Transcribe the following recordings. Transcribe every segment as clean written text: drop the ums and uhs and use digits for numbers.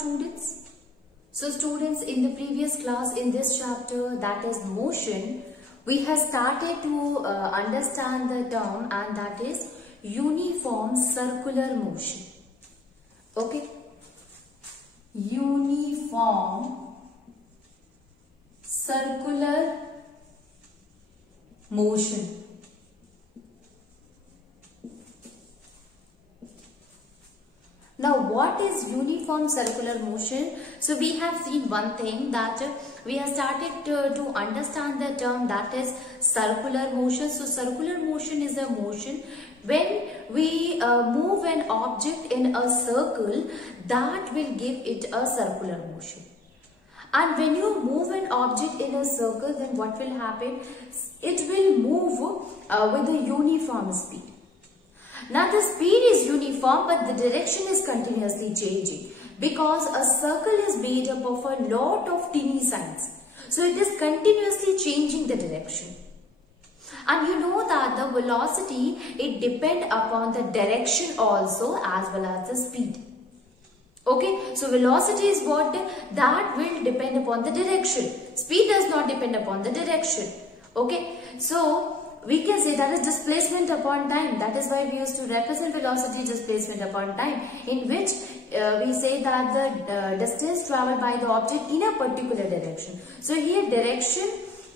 students? So students, in the previous class in this chapter, that is motion, we have started to understand the term, and that is uniform circular motion. Okay? Uniform circular motion. Now, what is uniform circular motion? So, we have seen one thing, that we have started to understand the term, that is circular motion. So, circular motion is a motion when we move an object in a circle, that will give it a circular motion. And when you move an object in a circle, then what will happen? It will move with a uniform speed. Now the speed is uniform, but the direction is continuously changing, because a circle is made up of a lot of teeny signs. So it is continuously changing the direction. And you know that the velocity, it depends upon the direction also as well as the speed. Okay, so velocity is what? That will depend upon the direction. Speed does not depend upon the direction. Okay, so we can say that is displacement upon time. That is why we used to represent velocity displacement upon time, in which we say that the distance traveled by the object in a particular direction. So here direction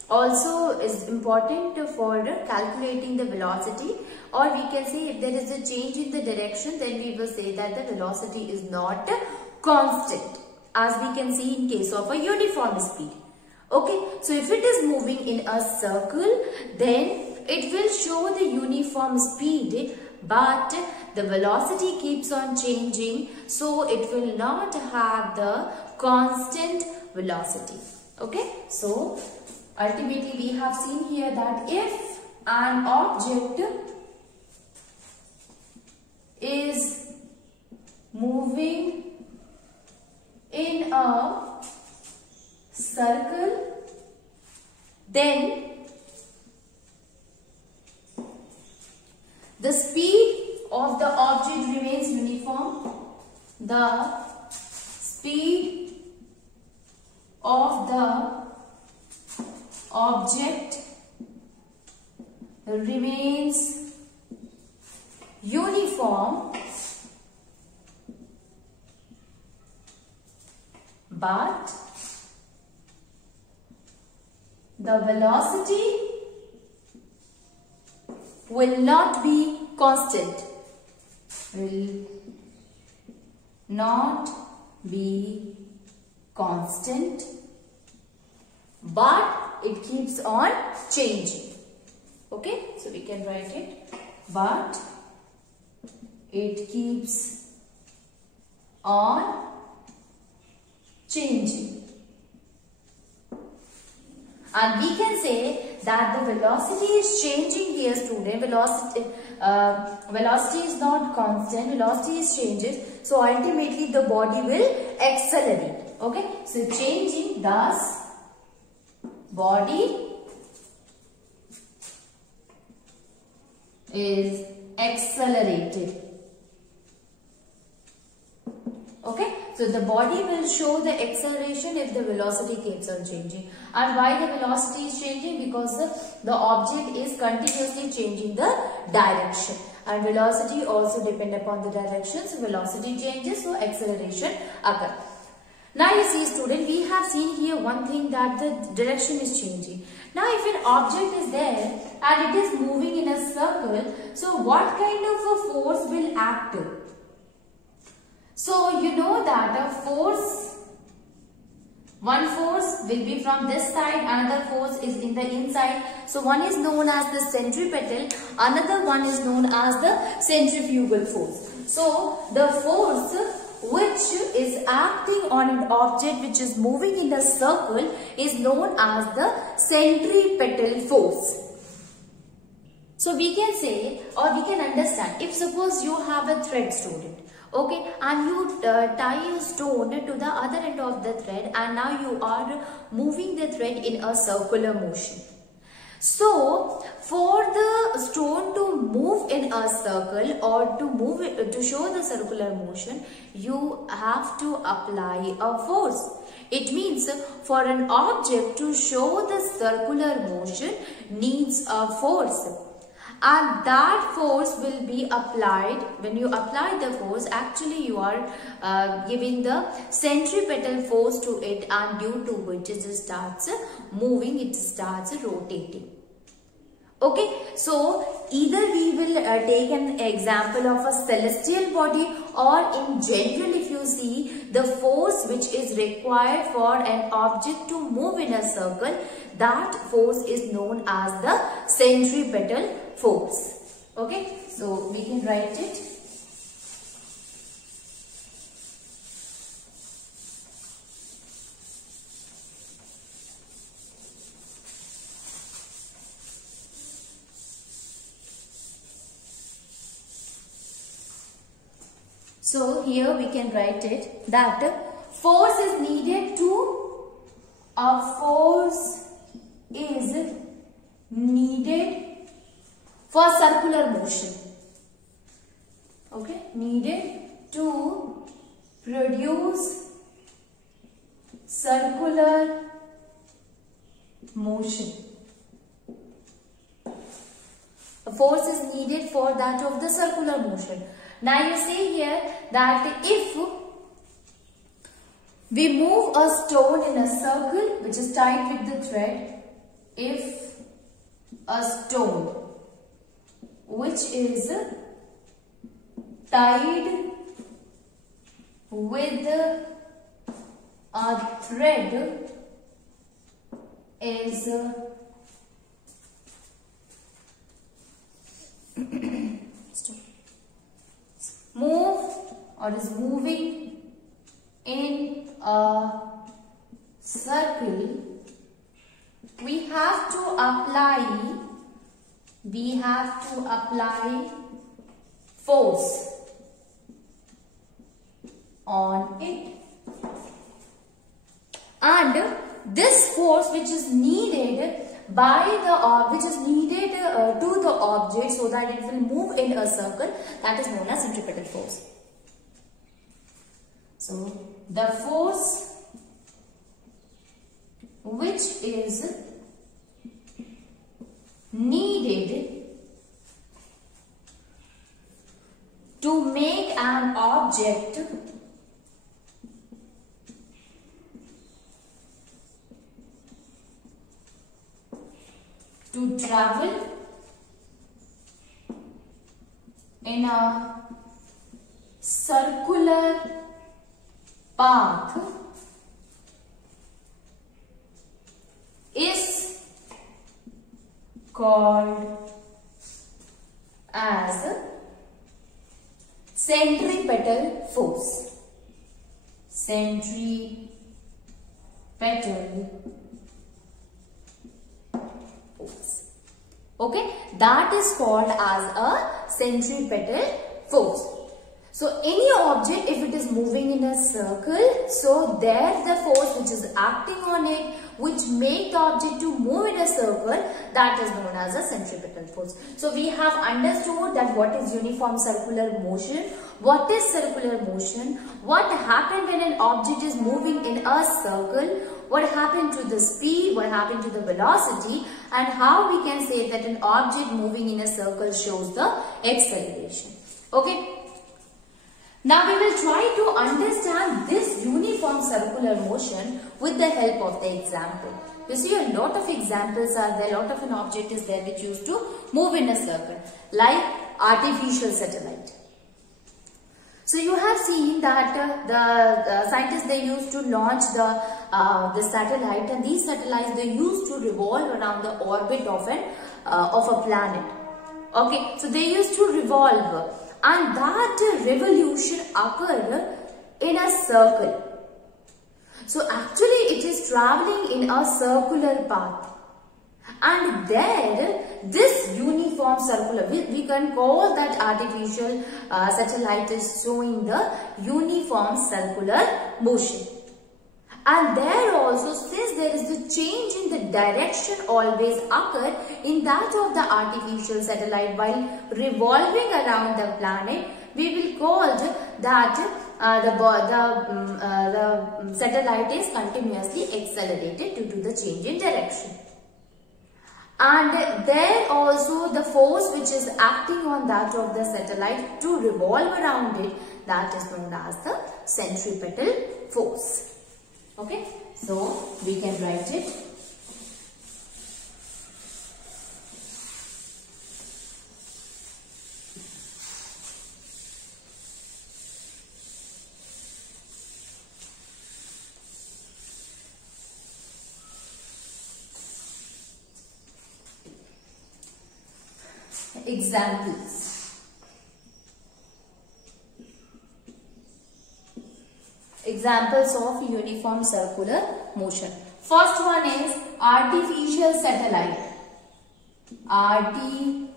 also is important for calculating the velocity, or we can say if there is a change in the direction, then we will say that the velocity is not constant, as we can see in case of a uniform speed. Okay, so if it is moving in a circle, then it will show the uniform speed, but the velocity keeps on changing, so it will not have the constant velocity. Okay, so ultimately we have seen here that if an object is moving in a circle, then the speed of the object remains uniform. The speed of the object remains uniform, but the velocity will not be constant. Will not be constant, but it keeps on changing. Okay, so we can write it, but it keeps on changing. And we can say that the velocity is changing here, student. Velocity is not constant, velocity is changes. So ultimately the body will accelerate. Okay, so changing, thus body is accelerated. Okay, so the body will show the acceleration if the velocity keeps on changing. And why the velocity is changing? Because the object is continuously changing the direction. And velocity also depends upon the direction. So velocity changes, so acceleration occurs. Now you see, student, we have seen here one thing, that the direction is changing. Now if an object is there and it is moving in a circle, so what kind of a force will act? So you know that a force, one force will be from this side, another force is in the inside. So one is known as the centripetal, another one is known as the centrifugal force. So the force which is acting on an object which is moving in a circle is known as the centripetal force. So we can say, or we can understand, if suppose you have a thread, student, okay, and you tie a stone to the other end of the thread, and now you are moving the thread in a circular motion. So for the stone to move in a circle or to show the circular motion, you have to apply a force. It means for an object to show the circular motion needs a force. And that force will be applied. When you apply the force, actually you are giving the centripetal force to it, and due to which it starts moving, it starts rotating. Okay, so either we will take an example of a celestial body, or in general if you see the force which is required for an object to move in a circle, that force is known as the centripetal force. Okay, so we can write it. So here we can write it that force is needed for circular motion. Okay, needed to produce circular motion. A force is needed for that of the circular motion. Now you see here that if we move a stone in a circle which is tied with the thread, if a stone which is tied with a thread is moving in a circle, we have to apply force on it, and this force which is needed to the object so that it will move in a circle, that is known as centripetal force. So the force which is needed to make an object to travel in a circular path is called as centripetal force. Centripetal force. Okay, that is called as a centripetal force. So any object, if it is moving in a circle, so there the force which is acting on it, which make the object to move in a circle, that is known as a centripetal force. So we have understood that what is uniform circular motion, what is circular motion, what happened when an object is moving in a circle, what happened to the speed, what happened to the velocity, and how we can say that an object moving in a circle shows the acceleration. Okay. Now we will try to understand this uniform circular motion with the help of the example. You see, a lot of examples are there, a lot of an object is there which used to move in a circle, like artificial satellite. So you have seen that the scientists, they used to launch the satellite, and these satellites, they used to revolve around the orbit of a planet. Okay, so they used to revolve, and that revolution occurred in a circle. So actually it is traveling in a circular path, and there this uniform circular, we can call that artificial satellite is showing the uniform circular motion. And there also, since there is the change in the direction always occur in that of the artificial satellite while revolving around the planet, we will call that the satellite is continuously accelerated due to the change in direction. And there also the force which is acting on that of the satellite to revolve around it, that is known as the centripetal force. Okay, so we can write it. Examples. Examples of uniform circular motion. First one is artificial satellite. Artificial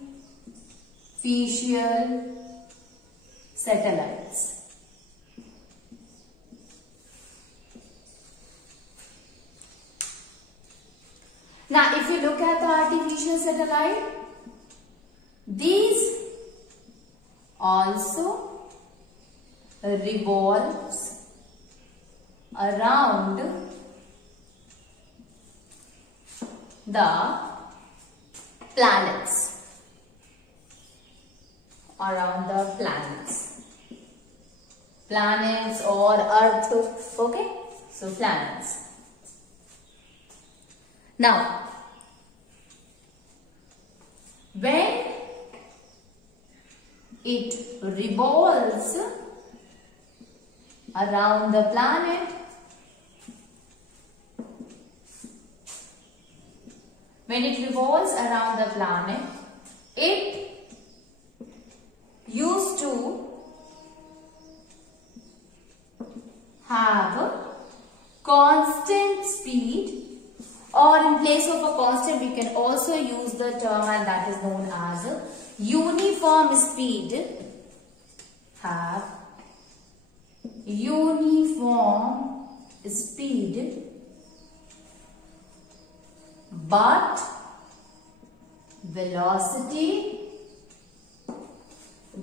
satellites. Now, if you look at the artificial satellite, these also revolves around the planets. Planets or Earth. Okay, so planets. Now, when it revolves around the planet, it used to have a constant speed, or in place of a constant we can also use the term, and that is known as a uniform speed. Have uniform speed, but velocity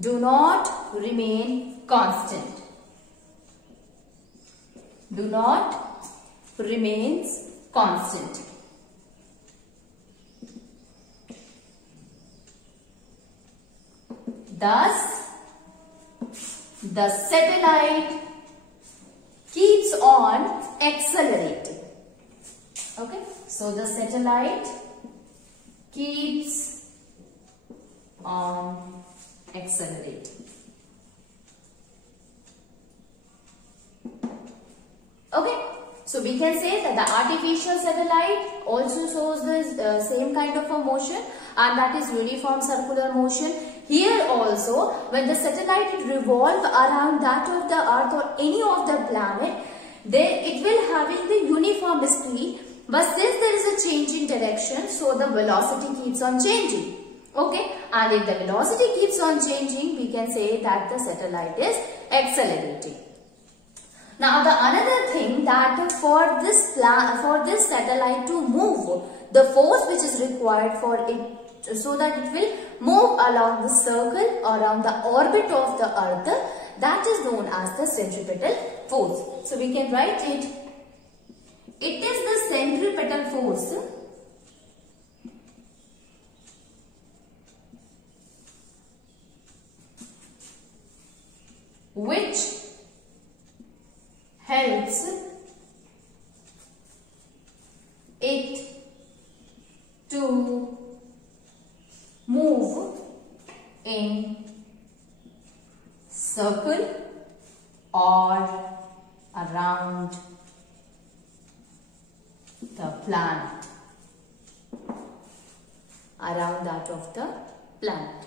do not remain constant. Remains constant. Thus, the satellite keeps on accelerating. Okay, so the satellite keeps on accelerating. Okay, so we can say that the artificial satellite also shows the same kind of a motion, and that is uniform circular motion. Here also, when the satellite revolves around that of the Earth or any of the planet, it will having the uniform speed, but since there is a change in direction, so the velocity keeps on changing. Okay, and if the velocity keeps on changing, we can say that the satellite is accelerating. Now, the another thing that for this satellite to move, the force which is required for it so that it will move along the circle, around the orbit of the Earth, that is known as the centripetal force. So we can write it. It is the centripetal force which helps it to move in circle or around the planet, around that of the planet.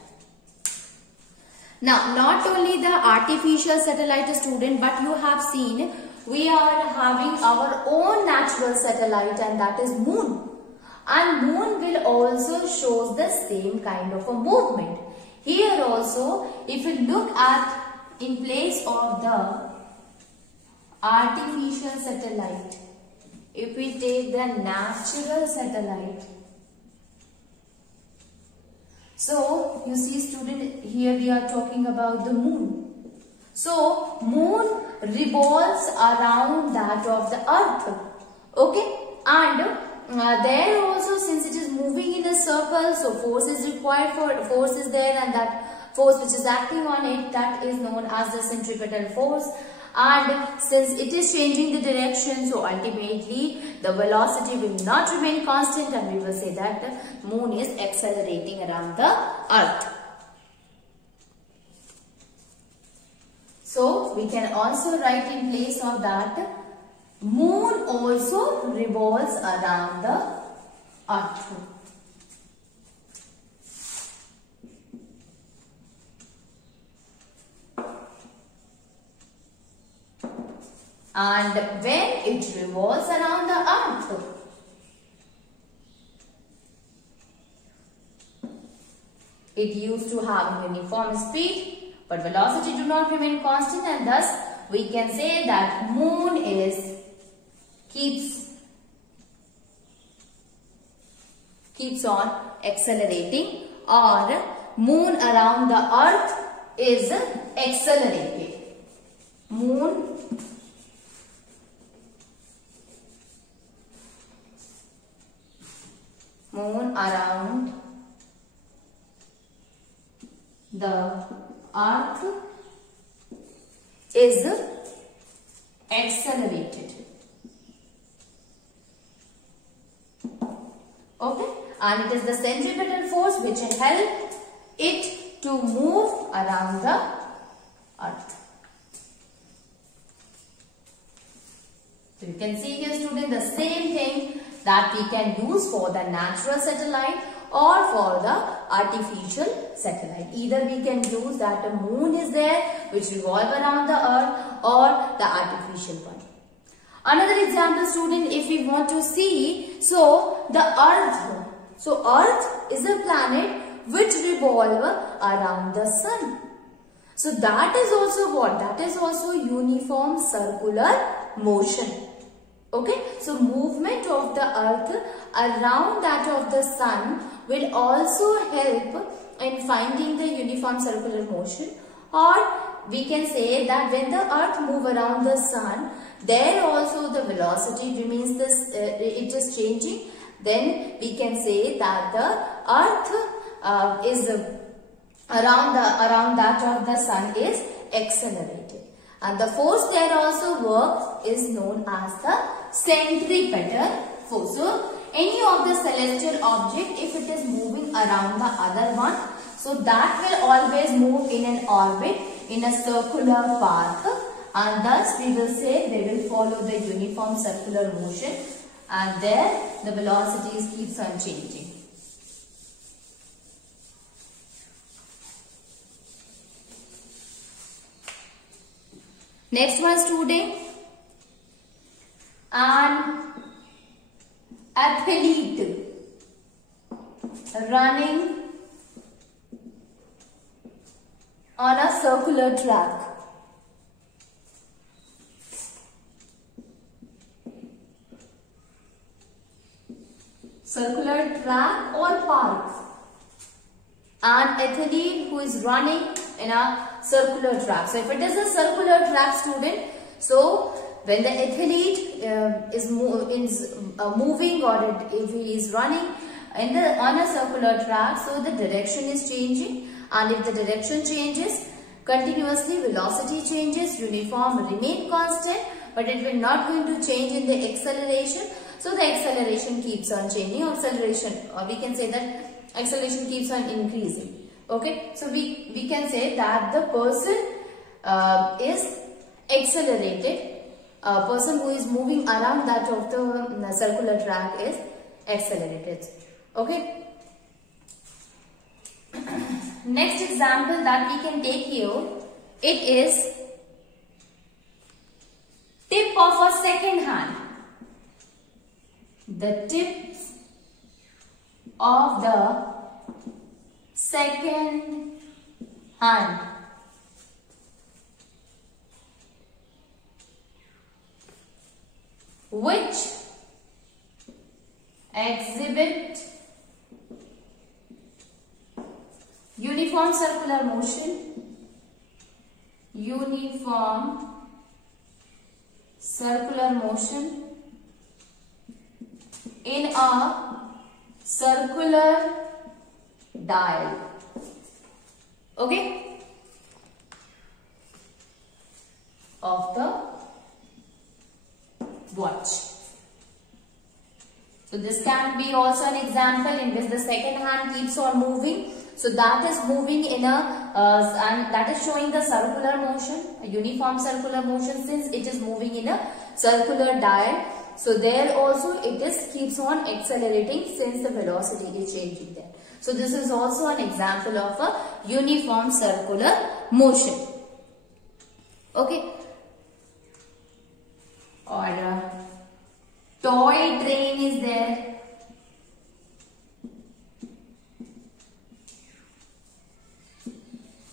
Now, not only the artificial satellite student, but you have seen we are having our own natural satellite, and that is moon. And moon will also shows the same kind of a movement. Here also, if you look at in place of the artificial satellite, if we take the natural satellite, so you see student, here we are talking about the moon. So moon revolves around that of the earth. Okay, and there also, since it is moving in a circle, so force is required, force is there, and that force which is acting on it, that is known as the centripetal force. And since it is changing the direction, so ultimately the velocity will not remain constant, and we will say that the moon is accelerating around the earth. So we can also write in place of that, moon also revolves around the earth. And when it revolves around the earth, it used to have uniform speed, but velocity do not remain constant, and thus we can say that moon keeps on accelerating, or moon around the earth is accelerated. Moon around the earth is accelerated. Okay, and it is the centripetal force which help it to move around the earth. So you can see here, student, the same thing that we can use for the natural satellite or for the artificial satellite. Either we can use that the moon is there which revolve around the earth, or the artificial one. Another example, student, if we want to see, so the earth. So earth is a planet which revolve around the sun. So that is also what? That is also uniform circular motion. Okay, so movement of the earth around that of the sun will also help in finding the uniform circular motion. Or we can say that when the earth move around the sun, there also the velocity remains this, it is changing. Then we can say that the earth is around that of the sun is accelerated. And the force there also works is known as the centripetal force. So any of the celestial object, if it is moving around the other one, so that will always move in an orbit in a circular path, and thus we will say they will follow the uniform circular motion, and there the velocities keeps on changing. Next one, student, an athlete running on a circular track. Circular track or park. An athlete who is running in a circular track. So if it is a circular track, student, so when the athlete is moving, or if he is running on a circular track, so the direction is changing, and if the direction changes continuously, velocity changes, uniform remain constant, but it will not going to change in the acceleration. So the acceleration keeps on changing, or acceleration, or we can say that acceleration keeps on increasing. Okay, so we can say that the person is accelerated. A person who is moving around that of the circular track is accelerated. Okay. Next example that we can take here, it is tip of a second hand. The tip of the second hand. Which exhibit uniform circular motion, uniform circular motion in a circular dial. Okay, of the watch. So this can be also an example in which the second hand keeps on moving. So that is moving in a and that is showing the circular motion, a uniform circular motion, since it is moving in a circular dial. So there also it is keeps on accelerating since the velocity is changing there. So this is also an example of a uniform circular motion. Okay. Or toy train is there.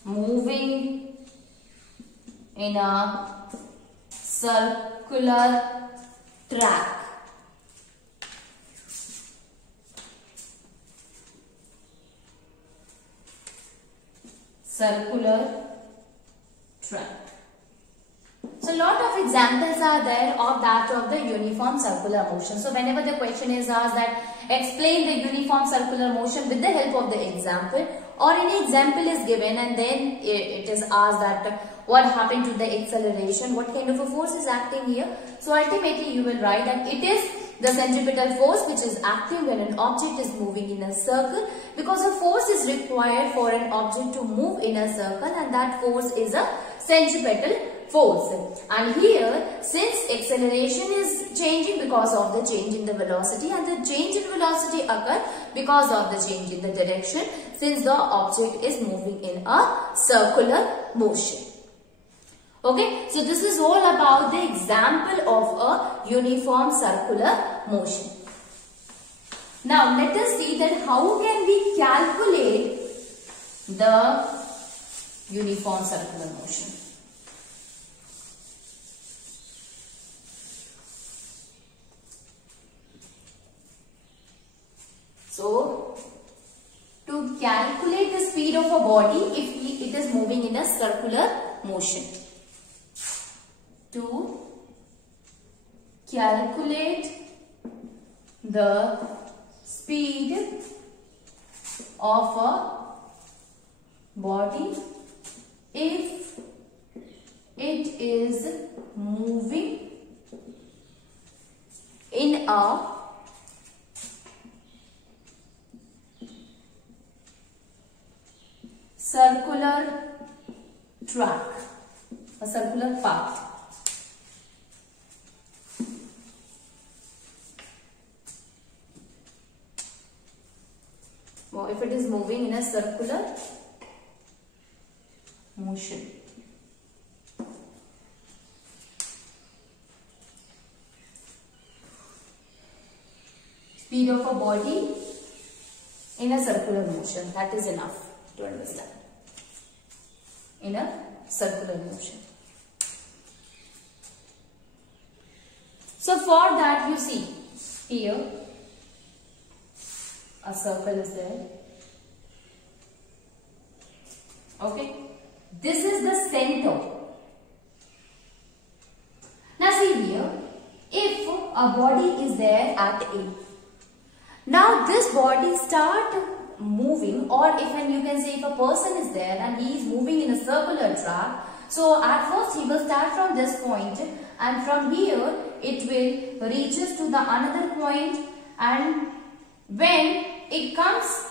Moving in a circular track. Circular track. So a lot of examples are there of that of the uniform circular motion. So whenever the question is asked that explain the uniform circular motion with the help of the example, or any example is given and then it is asked that what happened to the acceleration, what kind of a force is acting here. So ultimately you will write that it is the centripetal force which is acting when an object is moving in a circle, because a force is required for an object to move in a circle, and that force is a centripetal force. And here, since acceleration is changing because of the change in the velocity, and the change in velocity occurs because of the change in the direction, since the object is moving in a circular motion. Okay, so this is all about the example of a uniform circular motion. Now let us see that how can we calculate the uniform circular motion. So to calculate the speed of a body if it is moving in a circular motion. To calculate the speed of a body if it is moving in a circular track, a circular path. Well, if it is moving in a circular motion. Speed of a body in a circular motion, that is enough to understand. In a circular motion. So for that you see here a circle is there. Okay. This is the center. Now see here, if a body is there at A. Now this body start moving, or if you can say if a person is there and he is moving in a circular track. So at first he will start from this point, and from here it will reaches to the another point, and when it comes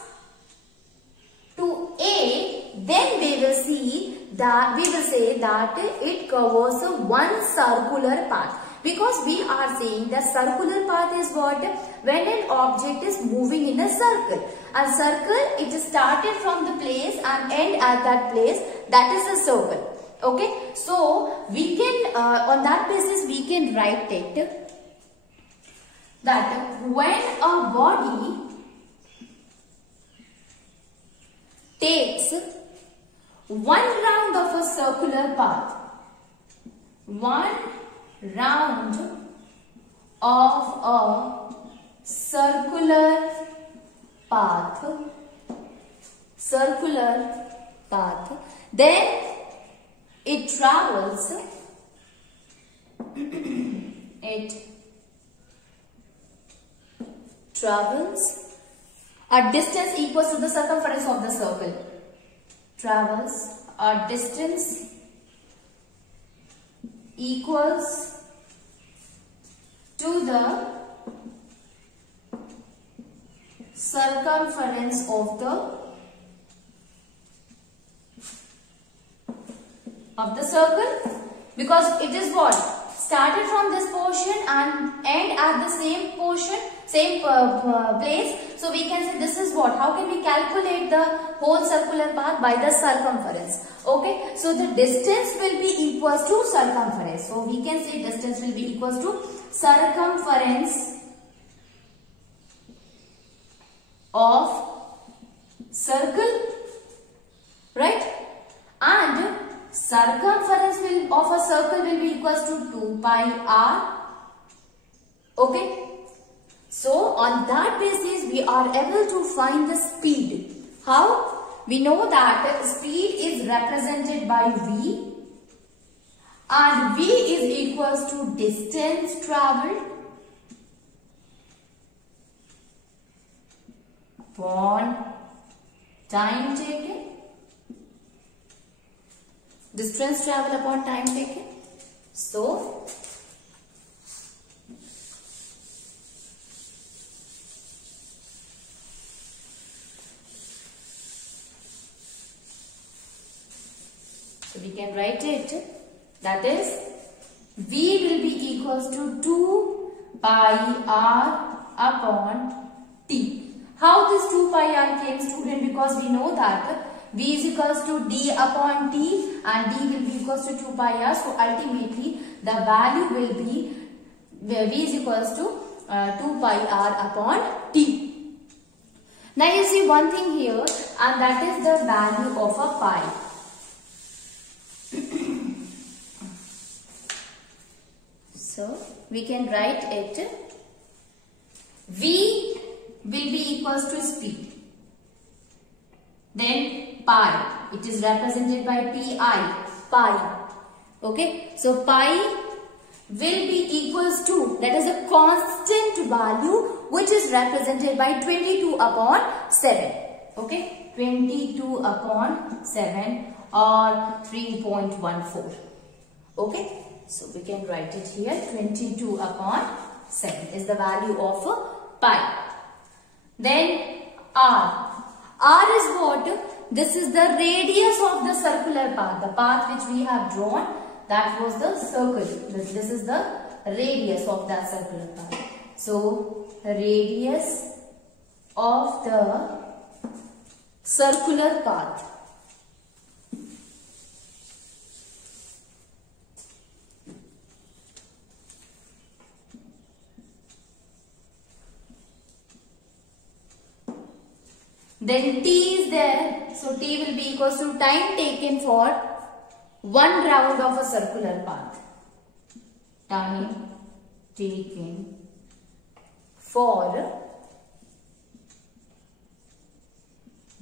to A, then we will say that it covers one circular path, because we are saying that circular path is what? When an object is moving in a circle. A circle, it is started from the place and end at that place, that is a circle. Okay, so we can on that basis we can write it that when a body takes one round of a circular path, one round of a circular path, then it travels a distance equals to the circumference of the circle. Travels a distance equals to the circumference of the circle, because it is what? Started from this portion and end at the same portion, same place. So we can say this is what? How can we calculate the whole circular path? By the circumference. Okay. So the distance will be equals to circumference. So we can say distance will be equals to circumference of circle, right? And circumference of a circle will be equals to 2 pi r. Okay. So on that basis we are able to find the speed. How? We know that speed is represented by v, and v is equals to distance travelled upon time taken. Distance travel upon time taken. So we can write it, that is v will be equals to 2 pi r upon t. How this 2 pi r came, student? Because we know that v is equals to d upon t and d will be equals to 2 pi r. So ultimately the value will be v is equals to 2 pi r upon t. Now you see one thing here, and that is the value of a pi. So we can write it, v will be equals to speed. Then pi, it is represented by pi. Okay, so pi will be equals to, that is a constant value which is represented by 22 upon 7. Okay, 22 upon 7 or 3.14. Okay, so we can write it here, 22 upon 7 is the value of pi. Then r. R is what? This is the radius of the circular path. The path which we have drawn, that was the circle. This is the radius of that circular path. So, radius of the circular path. Then t is there, so t will be equals to time taken for one round of a circular path. Time taken for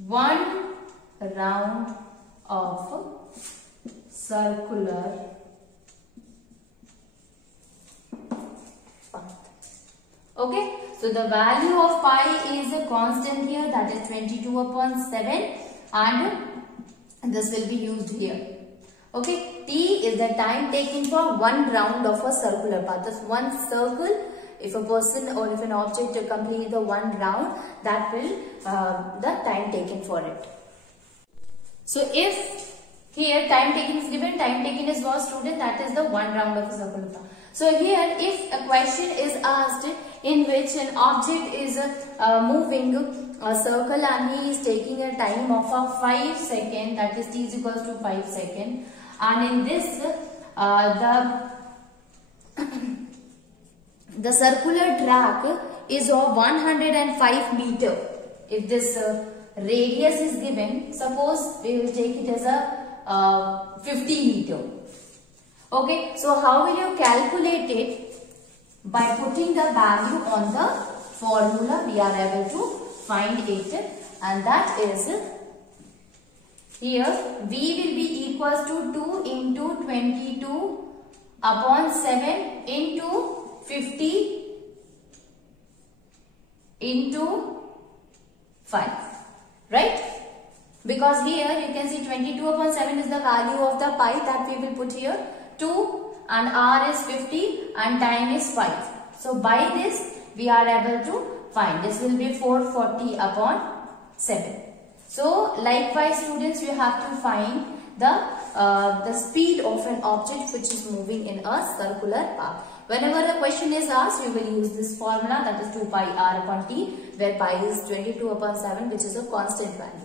one round of circular path. Okay. So the value of pi is a constant here, that is 22 upon 7, and this will be used here. Okay, t is the time taken for one round of a circular path. This one circle, if a person or if an object complete the one round, that will the time taken for it. So if here time taken is given, time taken is what, student? That is the one round of a circular path. So here if a question is asked in which an object is moving a circle and he is taking a time of a 5 seconds, that is t is equals to 5 seconds, and in this the circular track is of 105 meter. If this radius is given, suppose we will take it as a 50 meter. Okay, so how will you calculate it? By putting the value on the formula we are able to find it, and that is here V will be equals to 2 into 22 upon 7 into 50 into 5, right? Because here you can see 22 upon 7 is the value of the pi that we will put here. 2 and r is 50 and time is 5. So by this we are able to find. This will be 440 upon 7. So likewise students, you have to find the speed of an object which is moving in a circular path. Whenever a question is asked, we will use this formula, that is 2 pi r upon t, where pi is 22 upon 7, which is a constant value.